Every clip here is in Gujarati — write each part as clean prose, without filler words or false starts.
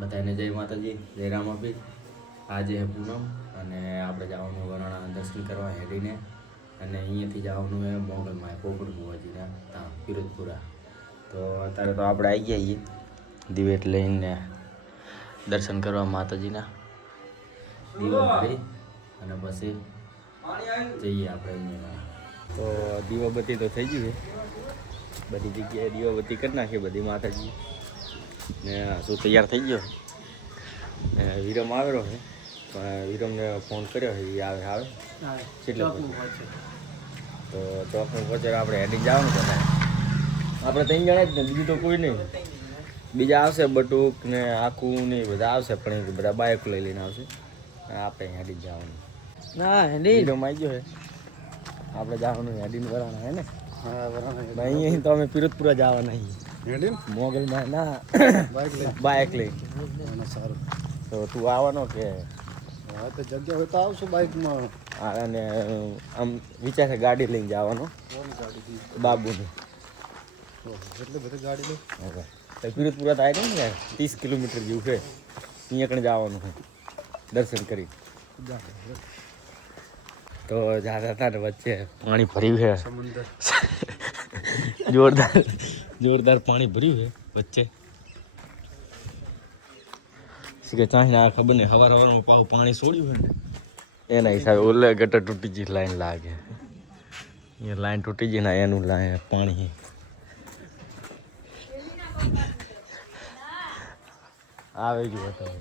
બધાને જય માતાજી, જય રામાપીર. આજે હે પૂનમ અને આપણે જવાનું વરાણા દર્શન કરવા હેડીને અને અહીંયાથી જવાનું હે મોગલમાં પોપટ બુવાજીના ત્યાં પિરોજપુરા. તો અત્યારે તો આપણે આવી ગયા છીએ દિવેટ લઈને દર્શન કરવા માતાજીના દીવા કરી અને પછી જઈએ આપણે અહીંયા. તો દીવાબત્તી તો થઈ ગઈ છે, બધી જગ્યાએ દીવાબત્તી કરી નાખીએ બધી માતાજી ને શું તૈયાર થઈ ગયો ને વિરમ આવેલો છે પણ વિરમને ફોન કર્યો છે, એ આવે કેટલે તો ચોકનું પહોંચે આપણે હેડી જવાનું છે. આપણે ત્રણ જણા જ ને, બીજું તો કોઈ નહીં. બીજા આવશે બટુક ને આખું ને બધા આવશે પણ એ બધા બાઇક લઈ લઈને આવશે. આપણે હેડી જવાનું ના હેડી વિરમ આવી ગયો છે, આપણે જવાનું હેડીને વરાણા હે ને. હા વરાણા અહીંયા તો અમે પિરોજપુરા જવાના છીએ મોગલમાં ના બાઇક લઈ. સારું તો તું આવવાનો કે? હા તો જગ્યા હોય તો આવશું બાઇકમાં. હા અને આમ વિચાર છે ગાડી લઈને જવાનો બાબુની. એટલે બધી ગાડી લઈ તો પિરોજપુરા થાય ને યાર 30 કિલોમીટર જેવું છે, અહીંયા કણે જવાનું છે દર્શન કરી. તો જાતા હતા ને વચ્ચે પાણી ભર્યું છે સમુદ્ર જોરદાર પાણી ભર્યું છે વચ્ચે. કે ચાંસી આ ખબર નહીં સવારમાં પાછું પાણી છોડ્યું હોય ને એના હિસાબે ઓલે ગટર તૂટી ગઈ લાઈન લાગે. અહીંયા લાઈન તૂટી ગઈ ને એનું લાઈન પાણી આવે ગયું હતું.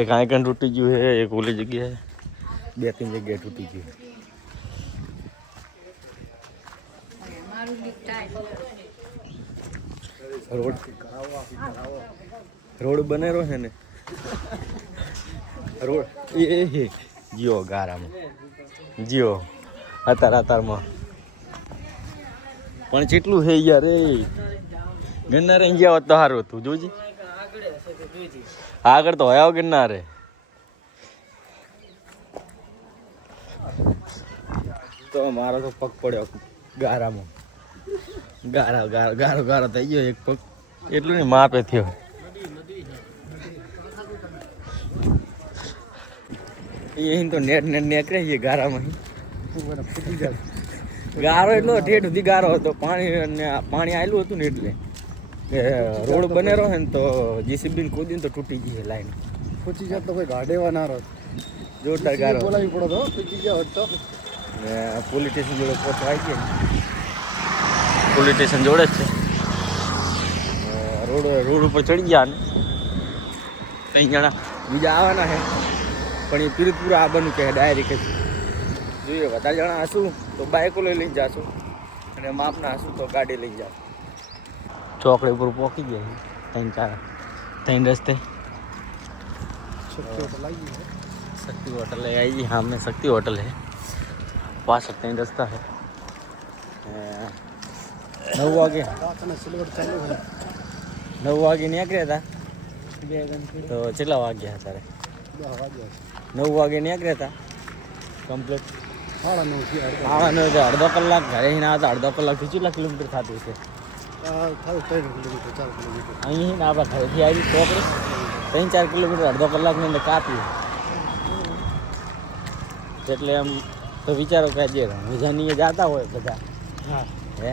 એક આંકણ તૂટી ગયું છે, એક ઓલી જગ્યાએ 2-3 જગ્યાએ તૂટી ગયું. રોડ બનેલો છે ને, રોડ એ જીઓ ગારામાં જીઓ અત્યારમાં પણ કેટલું છે યાર. એ ગિરનાર ગયા હોત તો સારું હતું. જોજી આગળ તો હોય ગિરનાર. તો મારો તો પગ પડ્યો ગારામાં. ગારો થઈ ગયો એક પગ, એટલું નહીં માપે થયો. અહીં તો નેટ નીકળે છે ગારામાં. ગારો એટલો ઠેઠ સુધી ગારો હતો, પાણી આવેલું હતું ને એટલે રોડ બનેલો છે ને તો જીસીબી કૂદીને તો તૂટી ગઈ છે લાઈન. પૂછી જાય તો કોઈ ગાડેવા ના રહો. જોરદાર ગારો બોલાવી પડો તો પૂછી ગયા હોત તો. ને પોલીસ સ્ટેશન જોડે પહોંચવા આવી ગયા. પોલીસ સ્ટેશન જોડે જ છે. રોડ ઉપર ચડી ગયા ને 3 જણા બીજા આવવાના છે પણ એ પિરોજપુરા આવવાનું કહે ડાયરેક્ટ જ. જોઈએ વધારે જણા હશું તો બાઇકો લઈને જશું અને માપના હશું તો ગાડી લઈ જાશું. ચોકડી ઉપર પહોંચી ગયા 3 રસ્તે. શક્તિ હોટલ આવી ગઈ. હા મેં શક્તિ હોટલ है पास 3 रस्ता है. 9 વાગે 9 વાગે નીકળ્યા હતા તો કેટલા વાગ્યા તારે? 9 વાગે નીકળ્યા હતા કમ્પ્લીટ 9:30 અડધો કલાક ઘરે ના હતા. અડધો કલાકથી કેટલા કિલોમીટર થતું છે? 3 કિલોમીટર 4 કિલોમીટર. અહીં આપણા ઘરેથી આવી ચોકડી 3-4 કિલોમીટર અડધો કલાકની અંદર કાપ્યું. એટલે એમ તો વિચારો કે જે રણુજાની જતા હોય બધા હે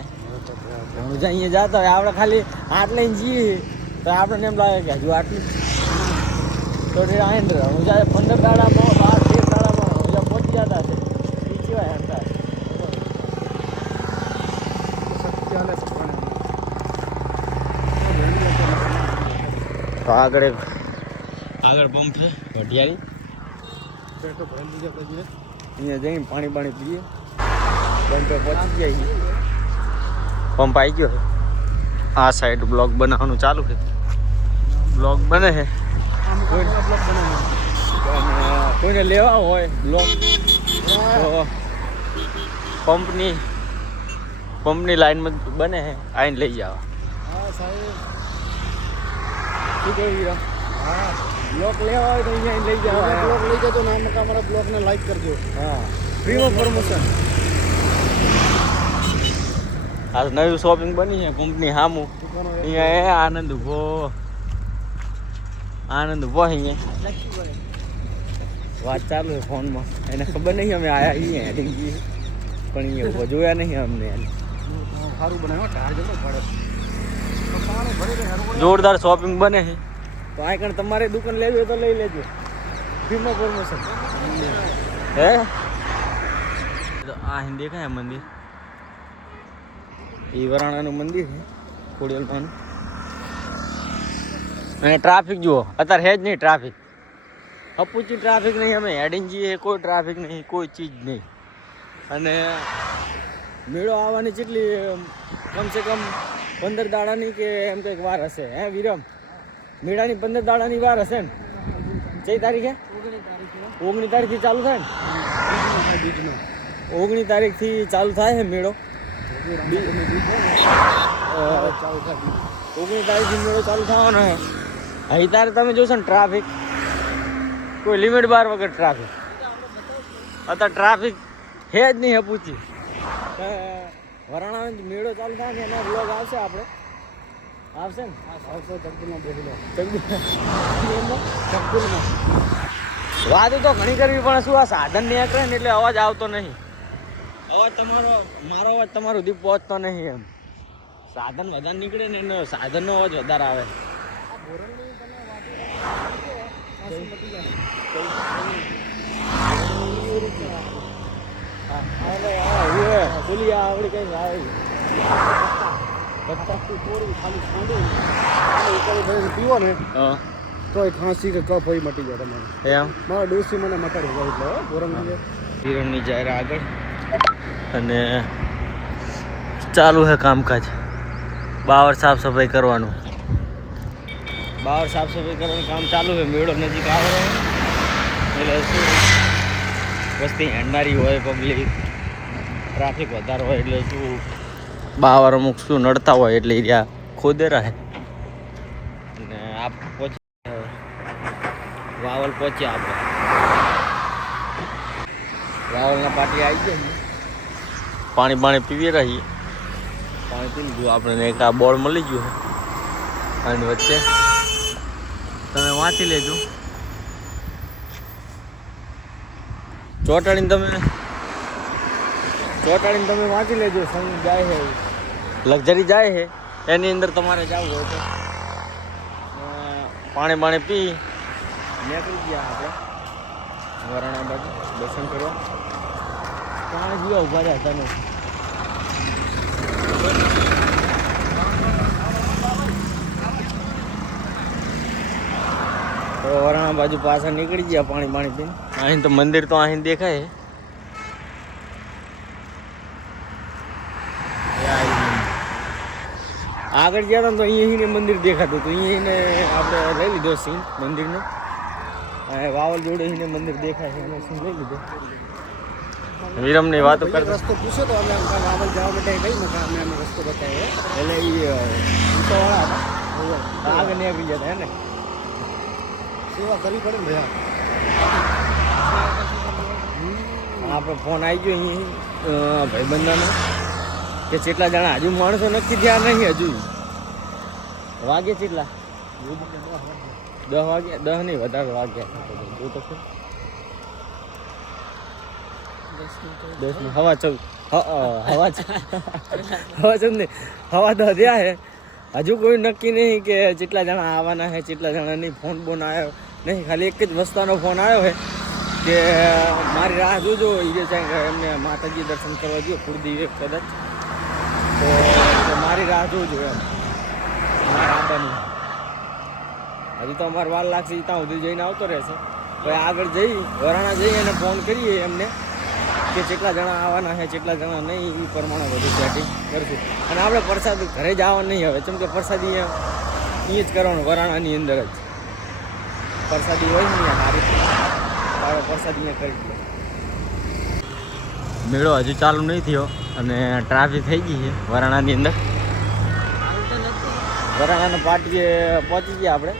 રણુજા જતા હોય, આપણે ખાલી હાથ લઈને જઈએ તો આપણને એમ લાગે કે હજુ આટલું તો રણુજા 15 દાડામાં 12-13 દાડામાં રણુજા પહોંચી જતા છે. એ સિવાય હતા તો આગળ પંપ છે ભટિયારી. અહીંયા જઈને પાણી પીએ. પંપે પહોંચી જાય. પંપ આવી ગયો. આ સાઈડ બ્લોક બનાવવાનું ચાલુ છે. બ્લોક બને છે. કોઈને લેવા હોય બ્લોક તો પંપની લાઈનમાં બને છે, આવીને લઈ જાવ. શું કહ્યું? હા બ્લોક લેવા હોય તો અહીંયા લઈ જાવ. બ્લોક લઈ જતો ને અમારા બ્લોગને લાઈક કરજો. હા ફ્રીમાં પ્રમોશન. આ નવી શોપિંગ બની છે કંપની સામું. અહીંયા આનંદ ઉભો આનંદ ઉભો અહીંયા વાત ચાલુ છે ફોનમાં. એને ખબર નહીં અમે આયા અહીંયા હેડિંગ જઈએ પણ અહીંયા ઉભો જોયા નહીં અમને. સારું બનાવ્યો ઢાર જતો પડે પાણી ભરી દે. જોરદાર શોપિંગ બને છે તો આ કણ તમારે દુકાન લેવી હોય તો લઈ લેજો. ફ્રીમાં પ્રમોશન હે. તો આ અહીં દેખાય મંદિર, એ વરાણાનું મંદિર છે ખોડિયાલમાંનું. અને ટ્રાફિક જુઓ અત્યારે હે જ નહીં ટ્રાફિક, અપૂચી ટ્રાફિક નહીં. અમે હેડિંગ જઈએ કોઈ ટ્રાફિક નહીં, કોઈ ચીજ નહીં. અને મેળો આવવાની કેટલી કમસે કમ 15 દાડાની કે એમ કંઈક વાર હશે હે વિરમ? મેળાની 15 દાડાની વાર હશે ને? કઈ તારીખે? 19 તારીખથી ચાલુ થાય ને? 19 તારીખથી ચાલુ થાય છે મેળો. 19 તારીખથી મેળો ચાલુ થવાનો છે. અહીં તારે તમે જોશો ને ટ્રાફિક કોઈ લિમિટ બાર વગર ટ્રાફિક. અત્યારે ટ્રાફિક હે જ નહીં પૂછી. વરાણાનો મેળો ચાલુ થાય ને એના બ્લોગ આવશે આપણે. આવશે ને? આવશે. જગદુરમાં બેસી લો. જગદુરમાં વાત તો ઘણી કરવી પણ શું આ સાધન નીકળે ને એટલે અવાજ આવતો નહીં. અવાજ તમારો મારો અવાજ તમારો સુધી પહોંચતો નહીં. એમ સાધન વધારે નીકળે ને એનો સાધનનો અવાજ વધારે આવે. પીવો ને તો ખાંસી કે કફ હોય મટી જાય તમારે. એમ મારા ડોસી મને મટાડી જાય એટલે બોરંગી હિરણની જાહેર આગળ અને ચાલુ છે કામકાજ. બાવર સાફ સફાઈ કરવાનું. બાવર સાફ સફાઈ કરવાનું કામ ચાલુ છે. મેળો નજીક આવે એટલે શું વસ્તી હેંડનારી હોય, પબ્લિક ટ્રાફિક વધારે હોય એટલે શું બાવર અમુક શું નડતા હોય એટલે ત્યાં ખોદે રહે. અને આ પહોંચી વાવલ પહોંચ્યા આપણે. વાવલના પાટી આવી ગયા. પાણી પીવી રહીએ. પાણી પી લીધું આપણે. એક આ બોર્ડ મળી ગયું અને વચ્ચે તમે વાંચી લેજો. ચોટાડીને તમે વાંચી લેજો. સંગ જાય છે, લક્ઝરી જાય છે, એની અંદર તમારે જવું હોય તો પાણી પી નીકળી ગયા આપણે વરાણા બાજુ દર્શન કરવા. પાણી પીવા ઉભા રહ્યા તમે. તો વરાણા બાજુ પાછા નીકળી ગયા પાણી પીને. અહીં તો મંદિર તો અહીં દેખાય. આગળ ગયા હતા તો અહીંયા મંદિર દેખાતું હતું. અહીંયા આપણે લઈ લીધો સીન મંદિરનો. વાવલ જોડે મંદિર દેખાય છે એનો સીન લઈ લીધો. વિરમની વાતો કરતા રસ્તો પૂછ્યો તો અમે વાવલ જવા માટે કઈ અમે રસ્તો બતાવ્યો એટલે એ ઊંચાવાળા હતા આગળ નીકળી જતા હે ને. સેવા કરવી પડે ને ભૈયા. આપણો ફોન આવી ગયો અહીં ભાઈબંધાનો કે કેટલા જણા હજુ માણસો નક્કી થયા નહીં. હજુ વાગે કેટલા? 10 વાગ્યા. 10 નહીં વધારે વાગ્યા. જો તો 10 હવા 14 હવા 14 ને હવા 10 થયા છે. હજુ કોઈ નક્કી નહીં કે જેટલા જણા આવવાના છે જેટલા જણા નહીં. ફોન આવ્યો નહીં. ખાલી એક જ વસ્તાનો ફોન આવ્યો છે કે મારી રાહ જોજો. એ જે છે એમને માતાજી દર્શન કરવા જોઈએ કુળદેવી કદાચ તો મારી રાહ જોજો એમ. મારા આબાની હજુ તો અમારે વાર લાગશે. ત્યાં સુધી જઈને આવતો રહેશે. પછી આગળ જઈ વરાણા જઈ અને ફોન કરીએ એમને કે જેટલા જણા આવવાના છે જેટલા જણા નહીં એ પ્રમાણે બધું સેટિંગ કરશું. અને આપણે પ્રસાદ ઘરે જ આવવા નહીં હવે. કેમ કે પ્રસાદી અહીંયા જ કરવાનું વરાણાની અંદર જ પ્રસાદી હોય ને સારી પ્રસાદી અહીંયા કરી દે. મેળો હજુ ચાલુ નહીં થયો અને ટ્રાફિક થઈ ગઈ છે વરાણાની અંદર. વરાણાના પાટીએ પહોંચી ગયા આપણે.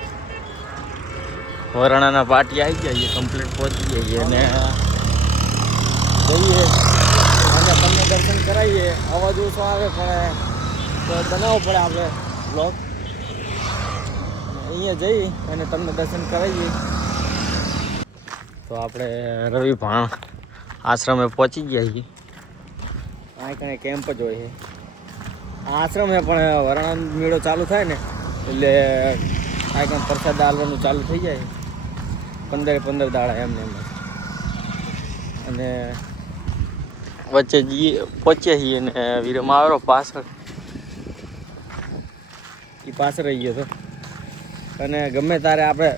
વરાણાના પાટી આવી ગયા છીએ, કમ્પ્લીટ પહોંચી ગયા છીએ અને જઈએ અને તમને દર્શન કરાવીએ. અવાજ ઓછો આવે પણ તો બનાવવો પડે આપણે બ્લોગ. અહીંયા જઈ અને તમને દર્શન કરાવીએ. તો આપણે રવિ ભાણ આશ્રમે પહોંચી ગયા છીએ. આ કણે કેમ્પ જ હોય છે. આ આશ્રમ છે પણ વરણાનો મેળો ચાલુ થાય ને એટલે આ કણે પ્રસાદ આલવાનું ચાલુ થઈ જાય. 15 દાડા એમને એમ. અને વચ્ચે પહોંચ્યા છીએ અને વીરમાં આવ્યો પાછળ. એ પાછળ રહી ગયો હતો. અને ગમે તારે આપણે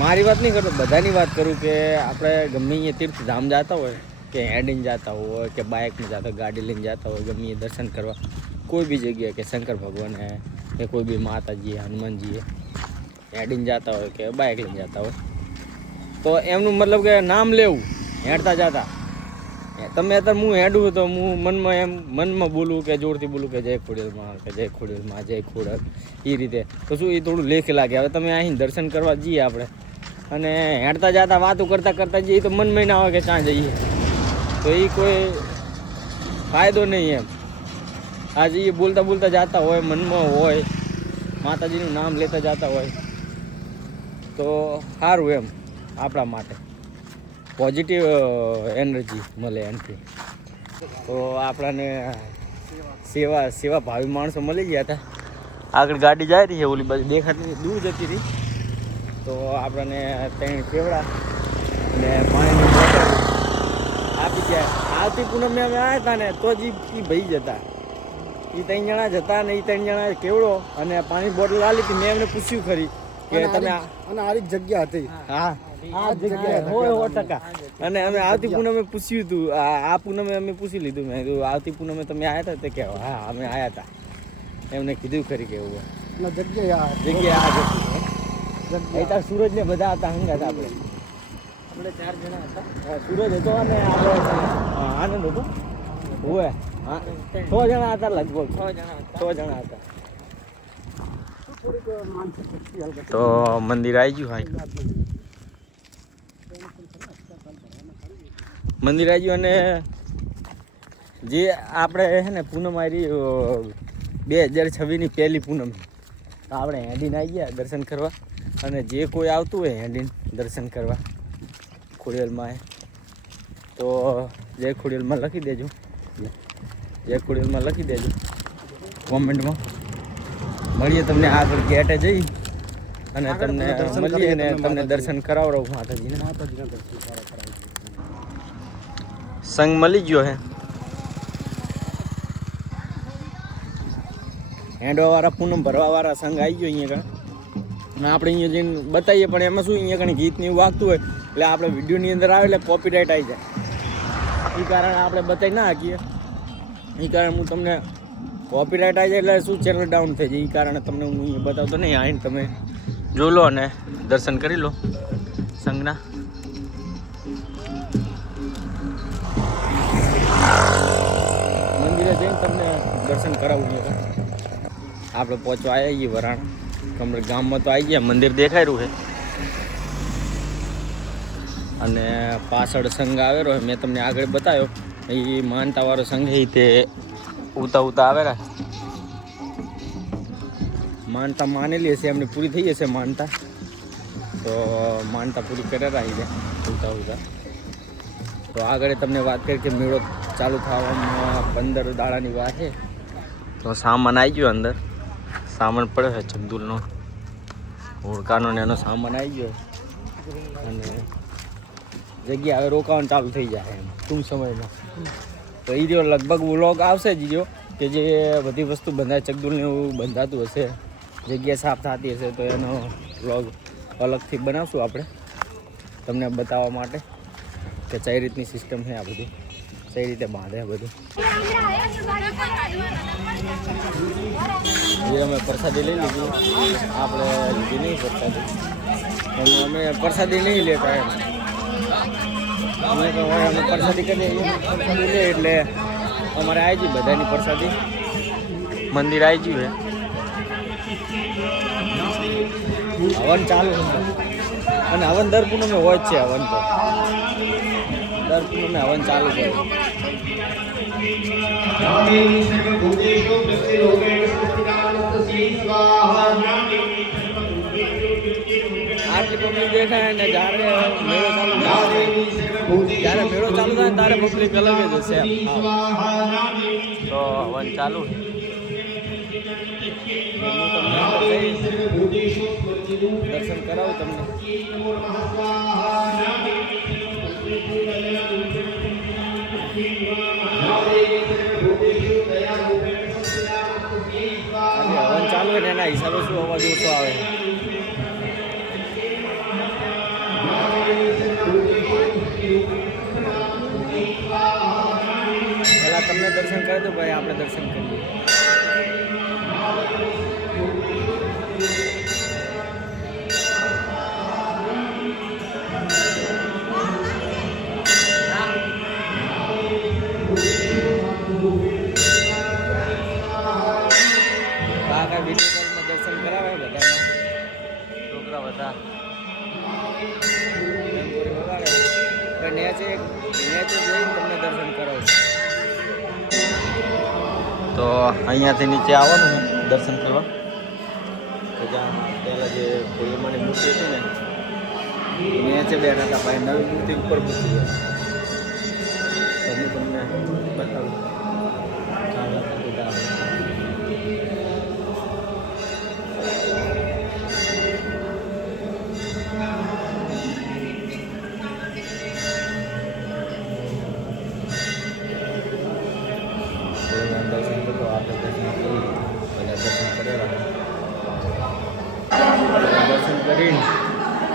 મારી વાત નહીં કરતો, બધાની વાત કરું કે આપણે ગમે અહીંયા તીર્થધામ જતા હોય કે હેડીને જતા હોય કે બાઇકમાં જતા હોય, ગાડી લઈને જતા હોય, ગમે એ દર્શન કરવા કોઈ બી જગ્યાએ કે શંકર ભગવાને કે કોઈ બી માતાજીએ હનુમાનજીએ હેડીને જતા હોય કે બાઇક લઈને જતા હોય તો એમનું મતલબ કે નામ લેવું હેડતા જતા. તમે અત્યારે હું હેડું તો હું મનમાં બોલું કે જોરથી બોલું કે જય ખોડિયારમાં કે જય ખોડિયારમાં જય ખોડિયાર એ રીતે તો શું એ થોડું લેખ લાગે. હવે તમે અહીં દર્શન કરવા જઈએ આપણે અને હેડતા જતા વાતો કરતા જઈએ તો મનમાં ના આવે કે ત્યાં જઈએ તો એ કોઈ ફાયદો નહીં એમ. આ જઈએ બોલતા જતા હોય, મનમાં હોય, માતાજીનું નામ લેતા જતા હોય તો સારું એમ આપણા માટે પોઝિટિવ એનર્જી મળે એનાથી. તો આપણને સેવા ભાવી માણસો મળી ગયા હતા. આગળ ગાડી જાય રહી છે, ઓલી બાજુ દેખાતી દૂર જતી રહી. તો આપણને 3 કેવડા અને પાણીની બોટલ આપી ગયા. આવતી પૂનમે અમે આવ્યા હતા ને તો જ એ ભાઈ જતા. એ 3 જણા જતા ને એ 3 જણા કેવડો અને પાણી બોટલ આલી હતી. મેં એમને પૂછ્યું ખરી કે તમે અને આ જગ્યા હતી. હા આ જગ્યાએ 100% અને અમે આવતી પૂનમે પૂછ્યું હતું. આ પૂનમે અમે પૂછી લીધું. મેં કીધું આવતી પૂનમે તમે આવ્યા હતા તે કે હા અમે આવ્યા હતા. એમને કીધું ખરી કે એવું જગ્યા આ જગ્યા સૂરજ ને બધા હતા હંગાત. આપણે 4 જણા હતા. સૂરજ હતો અને આનંદ હતો. હોય 6 જણા હતા લગભગ. 6 જણા હતા. તો મંદિર આવી ગયું. હાઈ મંદિર આવી ગયું. અને જે આપણે છે ને પૂનમ આવી 2026ની પહેલી પૂનમ તો આપણે હેડીને આવી ગયા દર્શન કરવા. અને જે કોઈ આવતું હોય હેડીને દર્શન કરવા ખોડિયારમાં તો જય ખોડિયારમાં લખી દેજો. જય ખોડિયારમાં લખી દેજો કોમેન્ટમાં. મળીએ તમને આગળ ગેટે જઈ અને તમને મળીએ ને તમને દર્શન કરાવડાવું માતાજીના. સંગ મળી ગયો હે. હેડવાવાળા પૂનમ ભરવાવાળા સંઘ આવી ગયો અહીંયા કણ. અને આપણે અહીંયા જઈને બતાવીએ પણ એમાં શું અહીંયા કણ ગીત ને એવું વાગતું હોય એટલે આપણે વિડીયોની અંદર આવે એટલે કોપીરાઇટ આવી જાય. એ કારણે આપણે બતાવી ના શકીએ. એ કારણે હું તમને કોપીરાઇટ આવી જાય એટલે શું ચેનલ ડાઉન થઈ જાય. એ કારણે તમને હું અહીંયા બતાવતો નહીં. આવીને તમે જોઈ લો અને દર્શન કરી લો સંઘના. મંદિરે જઈને તમને દર્શન કરાવું છે. આપણે પહોંચવા આવ્યા છીએ વરાણ કમર ગામમાં તો આવી ગયા. મંદિર દેખાઈ રહ્યું છે અને પાછળ સંઘ આવેલો મેં તમને આગળ બતાવ્યો. એ માનતાવાળો સંઘ છે તે ઉતા આવેલા. માનતા માનેલી હશે એમને પૂરી થઈ હશે માનતા. તો માનતા પૂરી કરેલા આવી જાય ઉતા. તો આગળ તમને વાત કરી કે મેળો ચાલુ થવામાં 15 દાડાની વાત છે. તો સામાન આવી ગયો અંદર. સામાન પડ્યો છે ચકદુલનો, હોડકાનો ને એનો સામાન આવી ગયો. અને જગ્યા હવે રોકાવાનું ચાલુ થઈ જાય એમ ટૂંક સમયમાં. તો એ જો લગભગ વ્લોગ આવશે જ જો કે જે બધી વસ્તુ બંધાય ચકદુલને એવું બંધાતું હશે, જગ્યા સાફ થતી હશે તો એનો વ્લોગ અલગથી બનાવશું આપણે તમને બતાવવા માટે કે કઈ રીતની સિસ્ટમ છે આ બધી, કઈ રીતે બાંધે બધું. જે અમે પ્રસાદી લઈ લીધી, આપણે લીધી નહીં પ્રસાદી, અમે પ્રસાદી નહીં લેતા એમ. અમે પ્રસાદી કરીએ પ્રસાદી લે એટલે અમારે આવી ગઈ બધાની પ્રસાદી. મંદિર આવી ગયું છે, હવન ચાલુ અને હવન દર પૂનમે હોય જ છે. હવન તો દર પૂનમે હવન ચાલુ છે. એટલી પબ્લિક દેખાય ને જ્યારે મેળો ચાલુ થાય ને ત્યારે પબ્લિક અલગ જ હશે. તો વન ચાલુ હું તમને અંદર જઈ દર્શન કરાવું તમને. હવન ચાલુ હોય ને એના હિસાબે શું અવાજ ઓછો આવે. પેલા તમને દર્શન કરી દો ભાઈ, આપણે દર્શન કરીએ. દર્શન કરાવે બધા છોકરા બધા નેચે જઈને તમને દર્શન કરાવું. તો અહીંયાથી નીચે આવવાનું દર્શન કરવા. તો જ્યાં પહેલાં જે ભોલેમાની મૂર્તિ હતી ને નીચે બેઠા હતા, ભાઈ નવી મૂર્તિ ઉપર મૂકી ગયા. હું તમને બતાવું.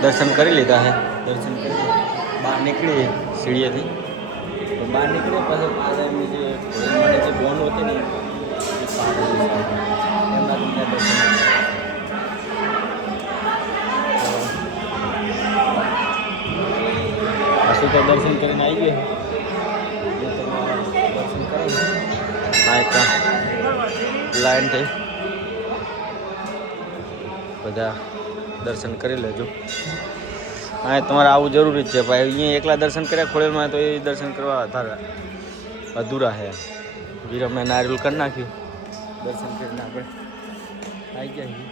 દર્શન કરી લીધા હે. દર્શન કરી બહાર નીકળી સીડીએથી. તો બહાર નીકળે પછી પાછળની જે બોન હતી ને એમના તમને દર્શન હશું તો દર્શન કરીને આવી ગયા. દર્શન કરો હા, એક લાઈન થઈ બધા દર્શન કરી લેજો. હા, તમારે આવું જરૂરી જ છે ભાઈ. અહીંયા એકલા દર્શન કર્યા ખોડેલમાં તો એ દર્શન કરવા અધૂરા છે. વિરમે નારિયેલ કરી નાખ્યું. દર્શન કરીને આપણે આવી ગયા.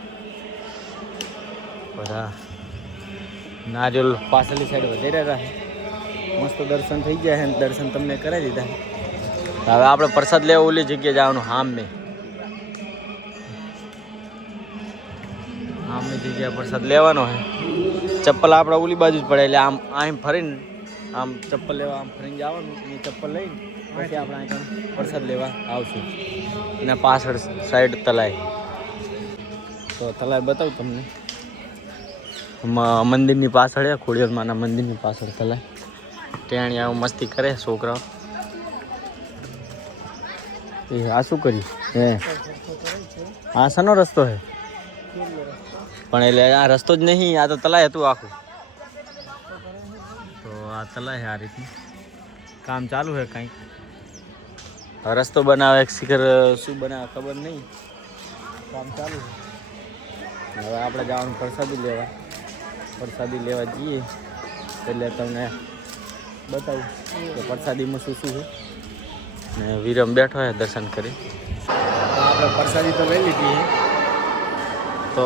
બધા નારિયેલ પાછળની સાઈડ વધારે રહ્યા. મસ્ત દર્શન થઈ ગયા છે. દર્શન તમને કરાવી દીધા. હવે આપણે પ્રસાદ લેવા ઓલી જગ્યાએ જવાનું. આમની જગ્યાએ પ્રસાદ લેવાનો છે. ચપ્પલ આપણે ઓલી બાજુ જ પડે એટલે આમ ફરીને આમ ચપ્પલ લેવા આમ ફરીને જવાનું. એ ચપ્પલ લઈને પછી આપણે અહીં પ્રસાદ લેવા આવશું. અને પાછળ સાઈડ તલાય. તો તલાય બતાવું તમને. મંદિરની પાછળ ખોડિયારમાંના મંદિરની પાછળ તલાય. ત્યાં આવું મસ્તી કરે છોકરાઓ. એ આ શું કર્યું હે? આ શાનો રસ્તો છે? પણ એટલે આ રસ્તો જ નહીં, આ તો તલાય હતું આખું. તો આ તલાય આ રીતનું કામ ચાલુ છે. કંઈક રસ્તો બનાવે શિખર શું બનાવે ખબર નહીં. કામ ચાલુ છે. હવે આપણે જવાનું પ્રસાદી લેવા. પ્રસાદી લેવા જઈએ એટલે તમને બતાવું કે પ્રસાદીમાં શું શું છે. ને વિરમ બેઠો હોય દર્શન કરી. આપણે પ્રસાદી તો લઈ લીધી છે. તો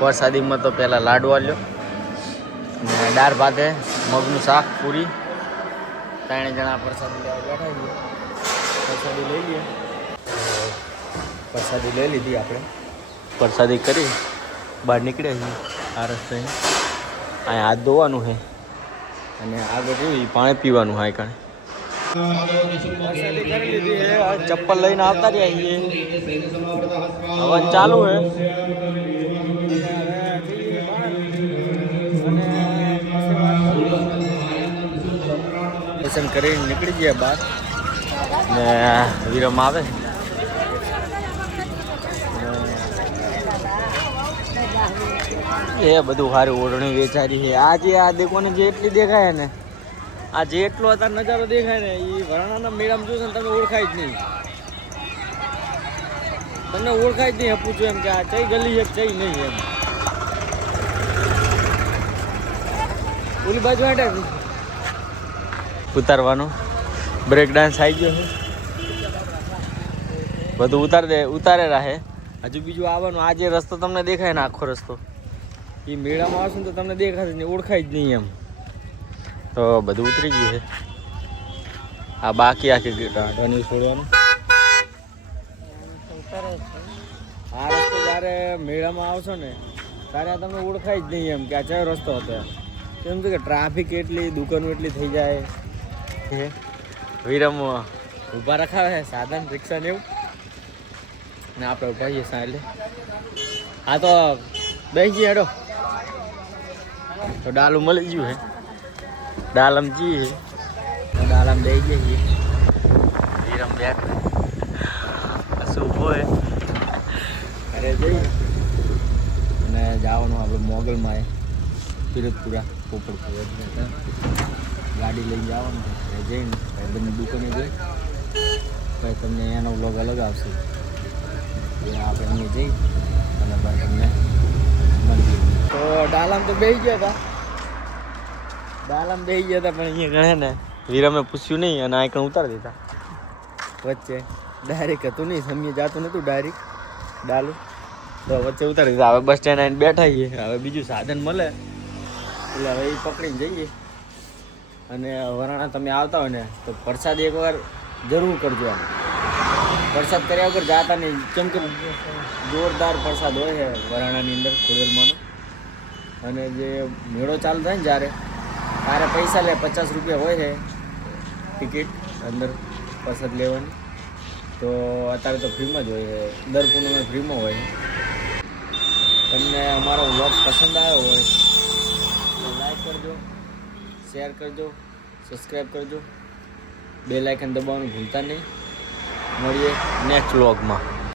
પ્રસાદીમાં તો પહેલાં લાડવા લ્યો ને દાળ ભાતે મગનું શાક પૂરી. 3 જણા પ્રસાદી લેવા બેઠા છીએ. પ્રસાદી લઈ લઈએ. પ્રસાદી લઈ લીધી આપણે. પ્રસાદી કરી બહાર નીકળ્યા છીએ. આ રસ્તે અહીંયા હાથ ધોવાનું છે અને આગળ જોઈ પાણી પીવાનું હોય. કાંઈ પ્રસાદી કરી લીધી છે. ચપ્પલ લઈને આવતા રહ્યા છીએ. હવન ચાલુ છે. દર્શન કરીને નીકળી ગયા બહાર ને વિરમ આવે. એ બધું સારું ઓઢણી વેચારી છે. આ જે આ દેખોને જેટલી દેખાય ને, આ જેટલો અત્યારે નજારો દેખાય ને, એ વરાણાના મેળામાં જોશો ને તમે ઓળખાય જ નહીં. તમને ઓળખાય જ નહીં. પૂછું એમ કે આ ચઈ ગલી છે ચઈ નહીં એમ. ઓલી બાજુ હાટે ઉતારવાનો બ્રેક ડાન્સ આવી ગયો છે. બધું ઉતારે રહે. હજુ બીજું આવવાનું. આ જે રસ્તો તમને દેખાય ને આખો રસ્તો એ મેળામાં આવશે ને તો તમને દેખાશે ને ઓળખાય જ નહીં એમ. તો બધું ઉતરી ગયું છે. આ બાકી આખી ટાંટાની છોડવાનું. આ રસ્તો જ્યારે મેળામાં આવશો ને ત્યારે આ તમને ઓળખાય જ નહીં એમ કે આ કયો રસ્તો હતો એમ. કેમ કે ટ્રાફિક એટલી, દુકાનો એટલી થઈ જાય. વિરમ ઊભા રખાવે છે સાધન, રિક્ષા ને એવું, ને આપણે ઉભા છીએ એટલે. હા તો બેસી જઈએ હેડો. તો ડાલું મળી ગયું હે, ડાલમ જઈએ તો ડાલમ દઈ જઈએ. વિરમ બેઠ શું ઉભો હે ઘરે જઈએ અને જવાનું આપણે મોગલમાં પિરતપુરા પોપડપુરા ગાડી લઈને જવાનું ઘરે જઈને બંને દુકાને જઈ પછી તમને એનો વ્લોગ અલગ આવશે એ આપણે અહીંયા જઈ અને પછી તમને મળીએ. તો ડાલામ તો બેસી ગયા હતા, ડાલામ બેસી ગયા હતા, પણ અહીંયા ગણે ને વિરમે પૂછ્યું નહીં અને આઈકણ ઉતારી દીધા વચ્ચે. ડાયરેક્ટ હતું નહીં, સમીએ જાતું નહોતું ડાયરેક્ટ ડાલું, તો વચ્ચે ઉતારી દીધા. હવે બસ સ્ટેન્ડ આવીને બેઠા છીએ, હવે બીજું સાધન મળે એટલે હવે એ પકડીને જઈએ. અને વરાણા તમે આવતા હોય ને તો પ્રસાદ એકવાર જરૂર કરજો. આમ પ્રસાદ કર્યા વગર જાતા નહીં, કેમ કે જોરદાર પ્રસાદ હોય છે વરાણાની અંદર ખોડલમાંનો. અને જે મેળો ચાલુ થાય ને જ્યારે તારે પૈસા લે, 50 રૂપિયા હોય છે ટિકિટ અંદર પ્રસાદ લેવાની. તો અત્યારે તો ફ્રીમાં જ હોય છે, દર પૂનમે ફ્રીમાં હોય છે. તમને અમારો વ્લોગ પસંદ આવ્યો હોય તો લાઈક કરજો, શેર કરજો, સબસ્ક્રાઈબ કરજો, બેલ આઇકન દબાવવાનું ભૂલતા નહીં. મળીએ નેક્સ્ટ વ્લોગમાં.